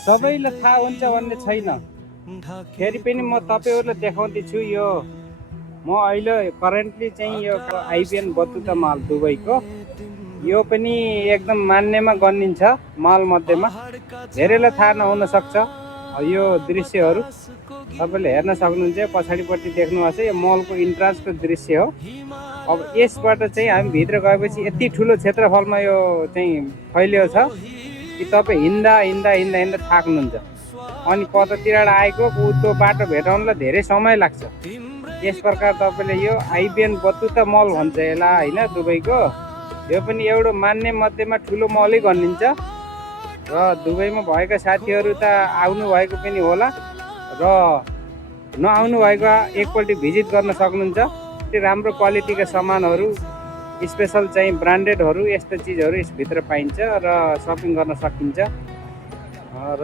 सबैलाई थाहा हुन्छ भन्ने छैन। फेरि पनि म तपाईँहरूलाई देखाउँदैछु यो म अहिले करेन्टली चाहिँ यो आइबिएन बतुता माल दुबईको यो पनि एकदम मान्नेमा गनिन्छ माल मध्येमा। धेरैलाई थाहा नहुन सक्छ यो दृश्यहरू तपाईँले हेर्न सक्नुहुन्छ। पछाडिपट्टि देख्नुभएको छ यो मलको इन्ट्रान्सको दृश्य हो। अब यसबाट चाहिँ हामी भित्र गएपछि यति ठुलो क्षेत्रफलमा यो चाहिँ फैलिएको छ कि तपाईँ हिँड्दा हिँड्दा हिँड्दा हिँड्दा थाक्नुहुन्छ। अनि कतातिरबाट आएको त्यो बाटो भेटाउनलाई धेरै समय लाग्छ। यस प्रकार तपाईँले यो आइबिएन बतुता मल भन्छ यसलाई होइन दुबईको। यो पनि एउटा मान्ने मध्येमा ठुलो मलै गनिन्छ र दुबईमा भएका साथीहरू त आउनु भएको पनि होला र नआउनु भएको एकपल्ट भिजिट गर्न सक्नुहुन्छ। राम्रो क्वालिटीका सामानहरू स्पेसल चाहिँ ब्रान्डेडहरू यस्ता चिजहरू यसभित्र पाइन्छ र सपिङ गर्न सकिन्छ र